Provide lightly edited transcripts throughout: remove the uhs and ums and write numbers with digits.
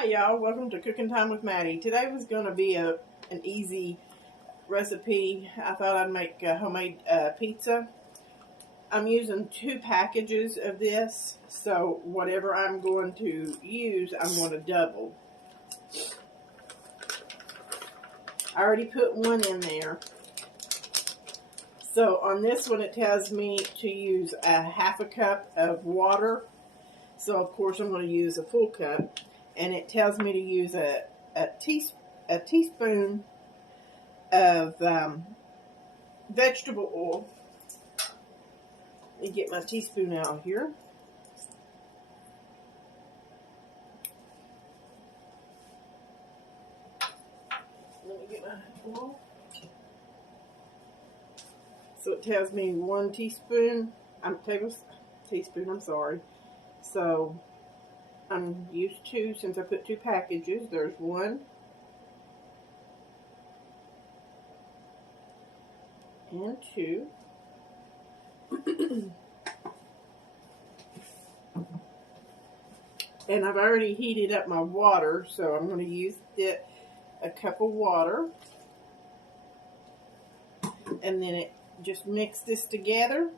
Hi y'all, welcome to Cooking Time with Maddie. Today was going to be an easy recipe. I thought I'd make homemade pizza. I'm using 2 packages of this, so whatever I'm going to use, I'm going to double. I already put one in there. So on this one it tells me to use a ½ cup of water. So of course I'm going to use a full cup. And it tells me to use a teaspoon of vegetable oil. Let me get my teaspoon out here. Let me get my oil. So it tells me 1 teaspoon. Tablespoon. I'm sorry. So I'm used to, since I put 2 packages, there's 1 and 2. And I've already heated up my water, so I'm going to use a cup of water. And then just mix this together.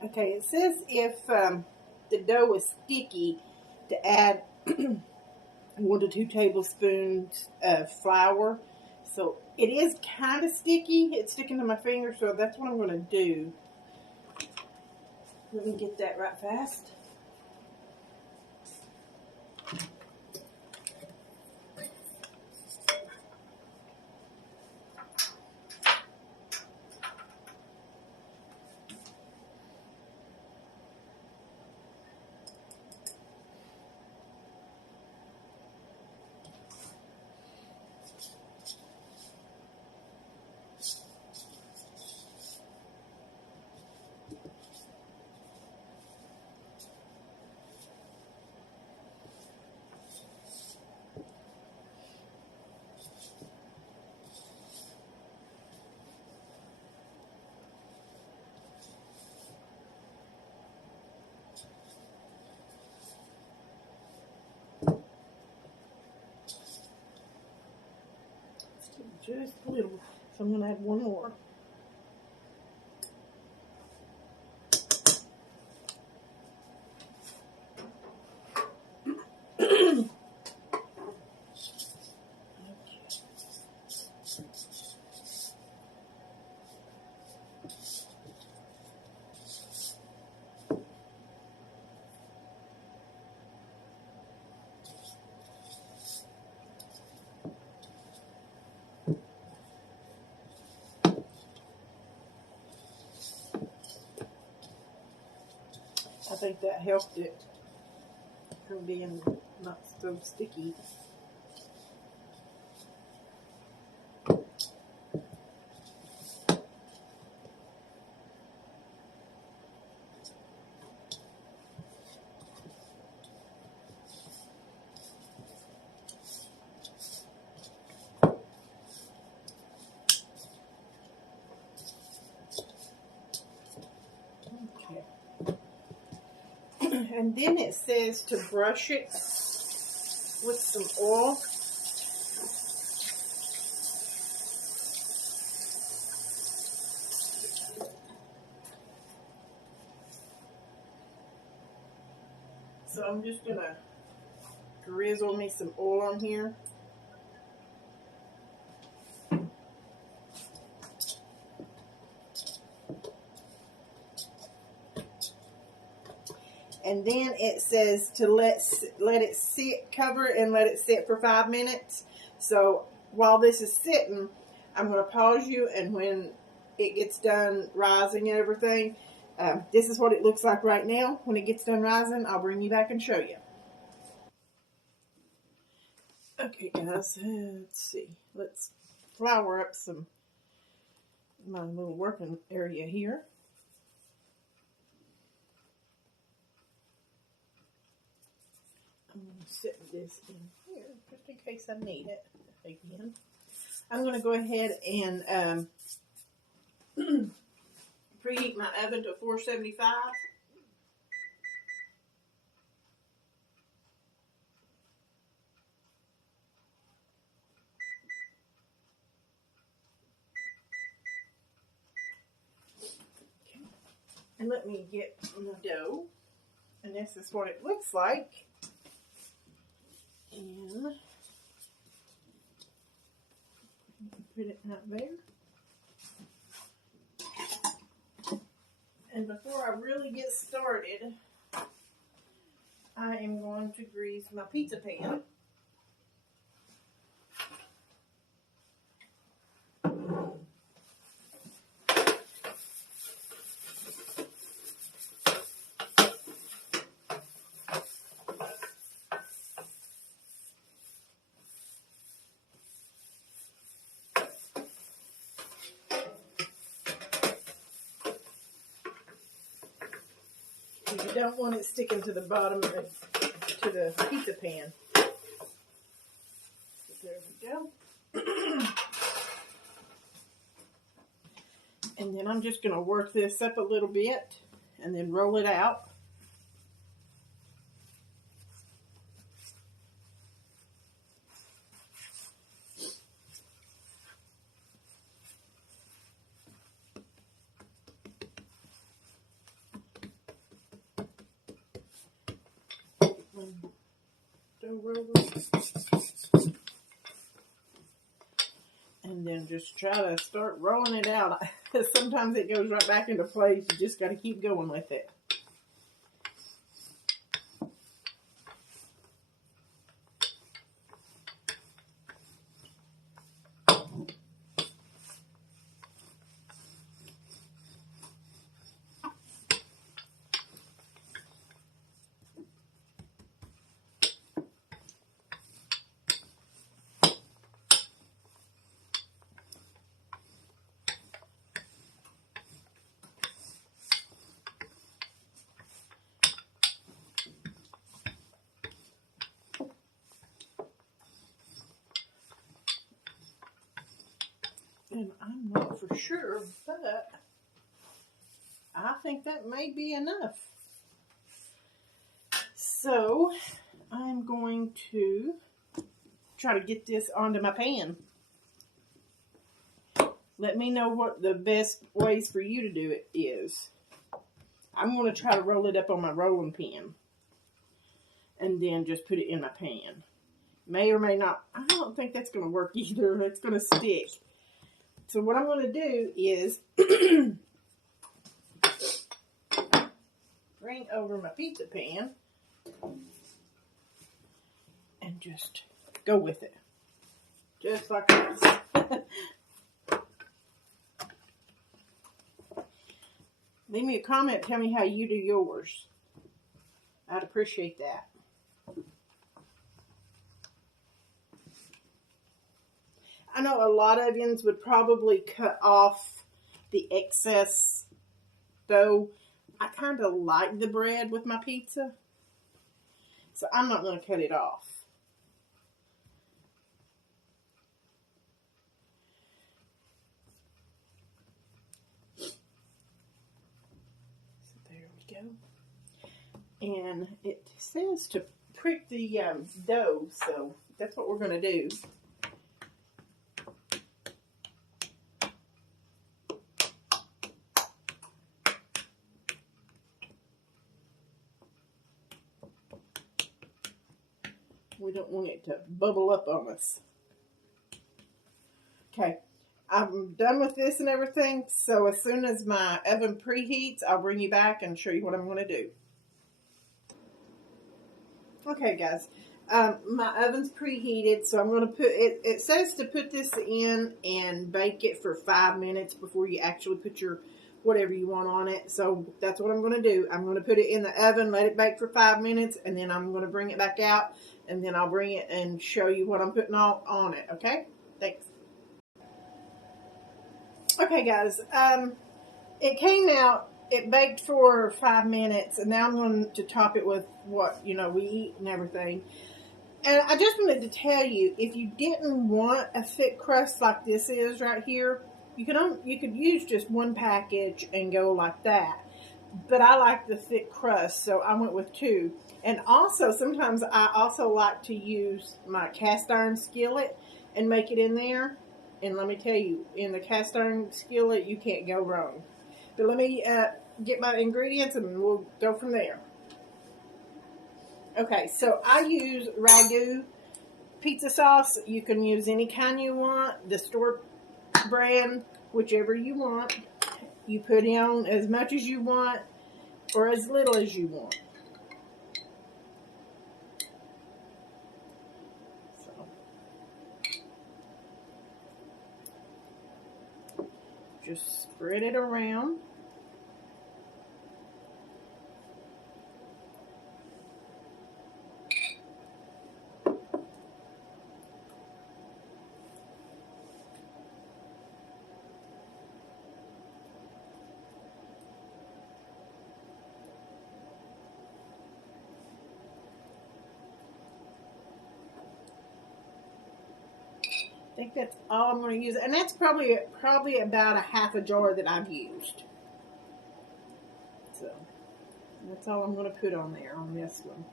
Okay, it says if the dough is sticky, to add 1 to 2 tablespoons of flour. So it is kind of sticky. It's sticking to my finger, so that's what I'm going to do. Let me get that right fast. Just a little, so I'm going to add 1 more. I think that helped it from being not so sticky. Okay. And then it says to brush it with some oil. So I'm just going to drizzle me some oil on here. And then it says to let it sit, cover it, and let it sit for 5 minutes. So while this is sitting, I'm going to pause you, and when it gets done rising and everything, this is what it looks like right now. When it gets done rising, I'll bring you back and show you. Okay, guys, let's see. Let's flour up my little working area here. I'm going to set this in here just in case I need it again. I'm going to go ahead and preheat my oven to 475. Okay. And let me get my dough. And this is what it looks like. And put it out there. And before I really get started, I am going to grease my pizza pan. You don't want it sticking to the bottom of to the pizza pan. So there we go. And then I'm just going to work this up a little bit and then roll it out. Dough roller. And then just try to start rolling it out. Sometimes it goes right back into place. You just got to keep going with it. And I'm not for sure, but I think that may be enough. So I'm going to try to get this onto my pan. Let me know what the best ways for you to do it is. I'm going to try to roll it up on my rolling pin and then just put it in my pan. May or may not. I don't think that's going to work either. It's going to stick. So what I'm going to do is bring over my pizza pan and just go with it. Just like this. Leave me a comment. Tell me how you do yours. I'd appreciate that. I know a lot of yous would probably cut off the excess dough. I kind of like the bread with my pizza, so I'm not going to cut it off. So there we go. And it says to prick the dough, so that's what we're going to do. We don't want it to bubble up on us. Okay, I'm done with this and everything. So as soon as my oven preheats, I'll bring you back and show you what I'm going to do. Okay, guys, my oven's preheated, so I'm going to put it. It says to put this in and bake it for 5 minutes before you actually put your whatever you want on it. So that's what I'm going to do. I'm going to put it in the oven, let it bake for 5 minutes, and then I'm going to bring it back out, and then I'll bring it and show you what I'm putting on it. Okay? Thanks. Okay, guys. It came out. It baked for 5 minutes, and now I'm going to top it with what we eat and everything. And I just wanted to tell you, if you didn't want a thick crust like this is right here, you could use just one package and go like that. But I like the thick crust, so I went with 2. And also, sometimes I also like to use my cast iron skillet and make it in there. And let me tell you, in the cast iron skillet, you can't go wrong. But let me get my ingredients and we'll go from there. Okay, so I use Ragu pizza sauce. You can use any kind you want, the store brand, whichever you want. You put in as much as you want or as little as you want. So, just spread it around. I think that's all I'm going to use, and that's probably about a half a jar that I've used. So that's all I'm going to put on there on this one.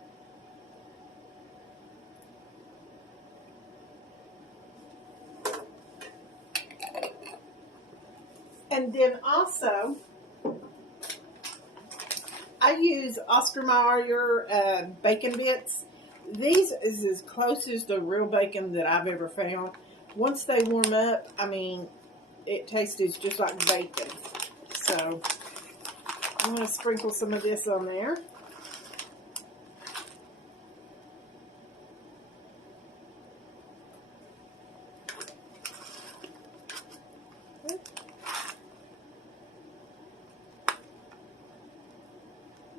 And then also, I use Oscar Mayer bacon bits. These is as close as the real bacon that I've ever found. Once they warm up, I mean, it tastes just like bacon. So I'm going to sprinkle some of this on there.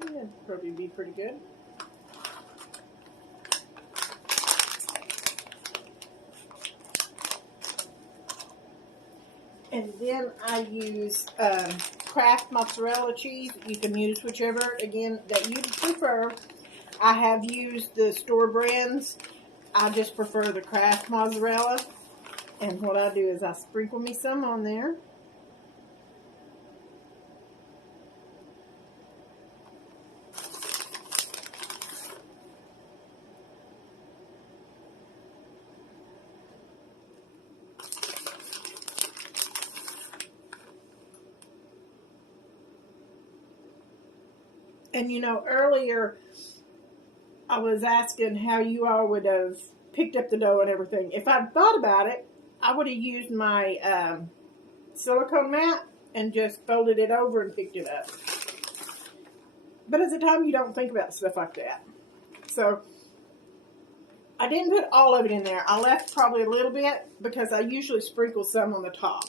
That'd probably be pretty good. And then I use Kraft mozzarella cheese. You can use whichever, again, that you prefer. I have used the store brands. I just prefer the Kraft mozzarella. And what I do is I sprinkle me some on there. And earlier I was asking how you all would have picked up the dough and everything. If I'd thought about it, I would have used my silicone mat and just folded it over and picked it up. But at the time, you don't think about stuff like that. So I didn't put all of it in there. I left probably a little bit because I usually sprinkle some on the top.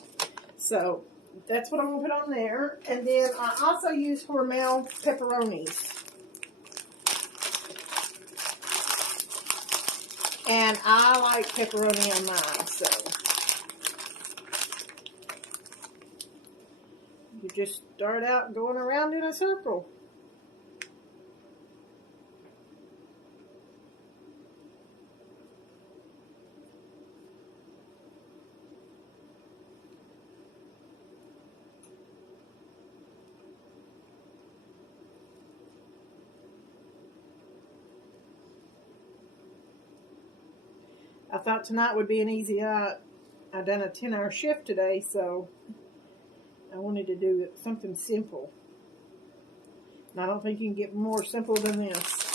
So that's what I'm going to put on there. And then I also use Hormel pepperonis. And I like pepperoni on mine, so you just start out going around in a circle. I thought tonight would be an easy night. I done a 10-hour shift today, so I wanted to do something simple. And I don't think you can get more simple than this.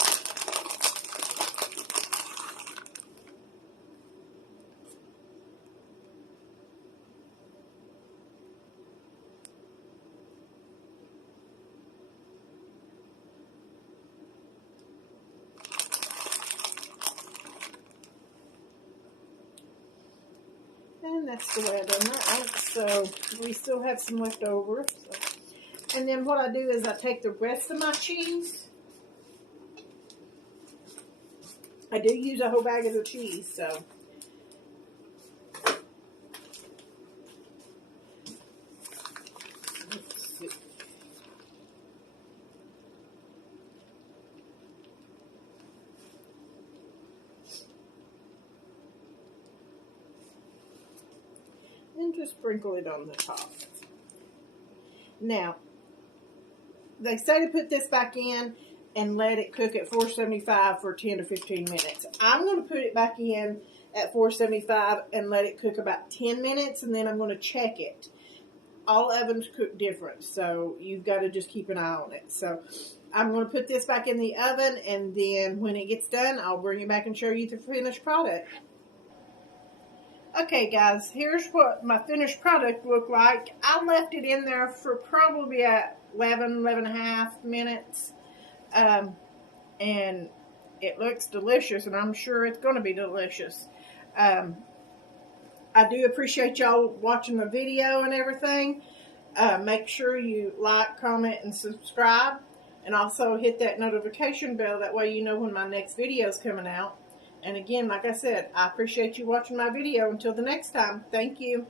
that's the way I done that one. So we still have some left over. So. And then what I do is I take the rest of my cheese. I do use a whole bag of the cheese, so. Let's see. And just sprinkle it on the top. Now, they say to put this back in and let it cook at 475 for 10 to 15 minutes. I'm going to put it back in at 475 and let it cook about 10 minutes, and then I'm going to check it. All ovens cook different, so you've got to just keep an eye on it. So I'm going to put this back in the oven, and then when it gets done, I'll bring it back and show you the finished product. Okay guys, here's what my finished product looked like. I left it in there for probably 11 and a half minutes. And it looks delicious, and I'm sure it's going to be delicious. I do appreciate y'all watching the video and everything. Make sure you like, comment, and subscribe. And also hit that notification bell. That way you know when my next video is coming out. And again, like I said, I appreciate you watching my video. Until the next time, thank you.